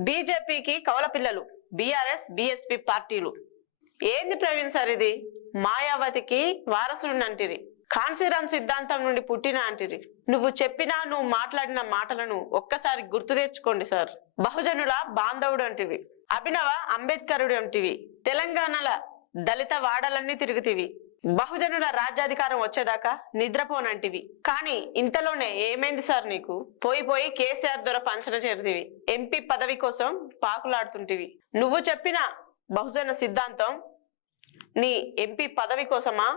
బీజేపీకి కవల పిల్లలు బీఆర్ఎస్ బీఎస్పీ పార్టీలు. ఏంది ప్రవీణ్ సార్ ఇది? మాయావతికి వారసుడు అంటిరి. కాన్సీరామ్ సిద్ధాంతం నుండి పుట్టిన అంటిరి. నువ్వు చెప్పినా నువ్వు మాట్లాడిన మాటలను ఒక్కసారి గుర్తు తెచ్చుకోండి సార్. బహుజనుల బాంధవుడు అంటివి. అభినవ అంబేద్కరుడు అంటివి. తెలంగాణల దళిత వాడలన్నీ తిరుగుతివి. బహుజనుల రాజ్యాధికారం వచ్చేదాకా నిద్రపోనంటివి. కానీ ఇంతలోనే ఏమైంది సార్ నీకు? పోయి పోయి కేసీఆర్ దొర పంచన చేరుతివి. ఎంపీ పదవి కోసం పాకులాడుతుంటివి. నువ్వు చెప్పిన బహుజన సిద్ధాంతం నీ ఎంపీ పదవి కోసమా?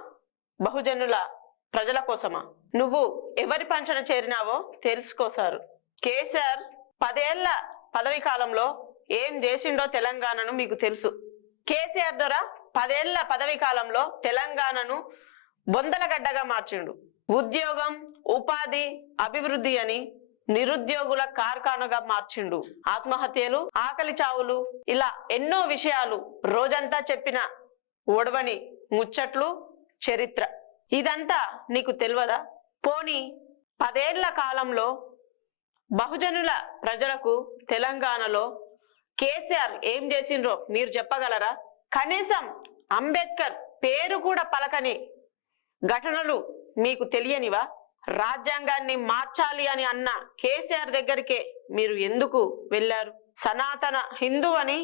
బహుజనుల ప్రజల కోసమా? నువ్వు ఎవరి పంచన చేరినావో తెలుసుకోసారు కేసీఆర్ పదేళ్ళ పదవి కాలంలో ఏం చేసిండో తెలంగాణను మీకు తెలుసు. కేసీఆర్ ద్వారా పదేళ్ళ పదవి కాలంలో తెలంగాణను బొందలగడ్డగా మార్చిండు. ఉద్యోగం ఉపాధి అభివృద్ధి అని నిరుద్యోగుల కార్ఖానగా మార్చిండు. ఆత్మహత్యలు ఆకలి చావులు ఇలా ఎన్నో విషయాలు రోజంతా చెప్పిన ఒడవని ముచ్చట్లు చరిత్ర. ఇదంతా నీకు తెలియదా పోని పదేళ్ళ కాలంలో బహుజనుల ప్రజలకు తెలంగాణలో కేసీఆర్ ఏం చేసిండ్రో మీరు చెప్పగలరా? కనీసం అంబేద్కర్ పేరు కూడా పలకని ఘటనలు మీకు తెలియనివా? రాజ్యాంగాన్ని మార్చాలి అని అన్న కేసీఆర్ దగ్గరికే మీరు ఎందుకు వెళ్ళారు? సనాతన హిందూ అని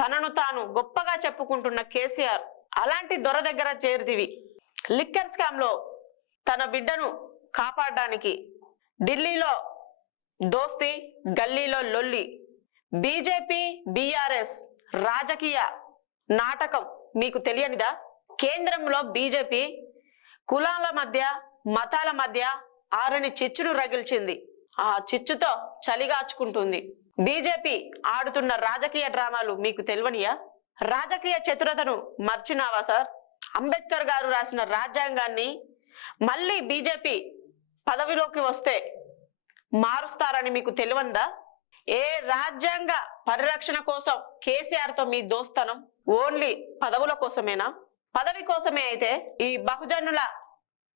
తనను తాను గొప్పగా చెప్పుకుంటున్న కేసీఆర్ అలాంటి దొర దగ్గర చేరుతివి. లిక్కర్ స్కామ్లో తన బిడ్డను కాపాడడానికి ఢిల్లీలో దోస్తి గల్లీలో లొల్లి బీజేపీ బీఆర్ఎస్ రాజకీయ నాటకం మీకు తెలియనిదా? కేంద్రంలో బీజేపీ కులాల మధ్య మతాల మధ్య ఆరని చిచ్చును రగిల్చింది. ఆ చిచ్చుతో చలిగాచుకుంటుంది. బీజేపీ ఆడుతున్న రాజకీయ డ్రామాలు మీకు తెలియనియా రాజకీయ చతురతను మర్చినావా సార్? అంబేద్కర్ గారు రాసిన రాజ్యాంగాన్ని మళ్ళీ బీజేపీ పదవిలోకి వస్తే మారుస్తారని మీకు తెలియందా ఏ రాజ్యాంగ పరిరక్షణ కోసం కేసీఆర్తో మీ దోస్తనం? ఓన్లీ పదవుల కోసమేనా? పదవి కోసమే అయితే ఈ బహుజనుల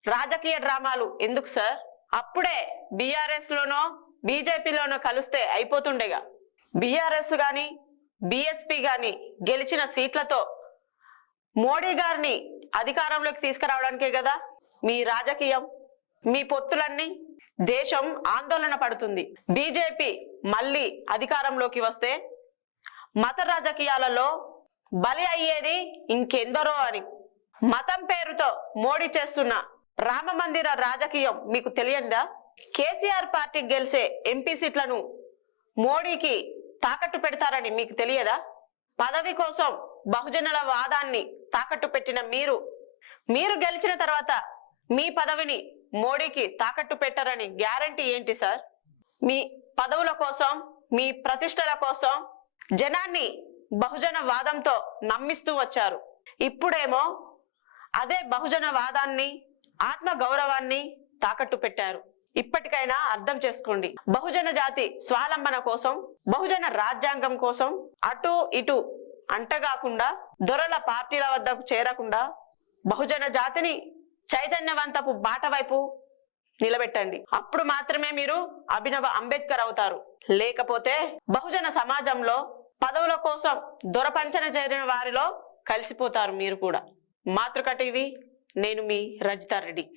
రాజకీయ డ్రామాలు ఎందుకు సార్? అప్పుడే బీఆర్ఎస్ లోనో బీజేపీలోనో కలిస్తే అయిపోతుండేగా. బీఆర్ఎస్ గాని బీఎస్పీ గాని గెలిచిన సీట్లతో మోడీ గారిని అధికారంలోకి తీసుకురావడానికే కదా మీ రాజకీయం మీ పొత్తులన్నీ? దేశం ఆందోళన పడుతుంది. బీజేపీ మళ్ళీ అధికారంలోకి వస్తే మత రాజకీయాలలో బలి అయ్యేది ఇంకెందరో అని. మతం పేరుతో మోడీ చేస్తున్న రామ మందిర రాజకీయం మీకు తెలియందా? కేసీఆర్ పార్టీ గెలిచే ఎంపీ సీట్లను మోడీకి తాకట్టు పెడతారని మీకు తెలియదా? పదవి కోసం బహుజనుల వాదాన్ని తాకట్టు పెట్టిన మీరు. మీరు గెలిచిన తర్వాత మీ పదవిని మోడీకి తాకట్టు పెట్టరని గ్యారంటీ ఏంటి సార్? మీ పదవుల కోసం మీ ప్రతిష్టల కోసం జనాన్ని బహుజన వాదంతో నమ్మిస్తూ వచ్చారు. ఇప్పుడేమో అదే బహుజన వాదాన్ని ఆత్మ గౌరవాన్ని తాకట్టు పెట్టారు. ఇప్పటికైనా అర్థం చేసుకోండి. బహుజన జాతి స్వాలంబన కోసం బహుజన రాజ్యాంగం కోసం అటు ఇటు అంటగాకుండా దొరల పార్టీల వద్దకు చేరకుండా బహుజన జాతిని చైతన్యవంతపు బాట వైపు నిలబెట్టండి. అప్పుడు మాత్రమే మీరు అభినవ అంబేద్కర్ అవుతారు. లేకపోతే బహుజన సమాజంలో పదవుల కోసం దొరపంచన చేరిన వారిలో కలిసిపోతారు మీరు కూడా. మాతృక టీవీ నేను మీ రజితారెడ్డి.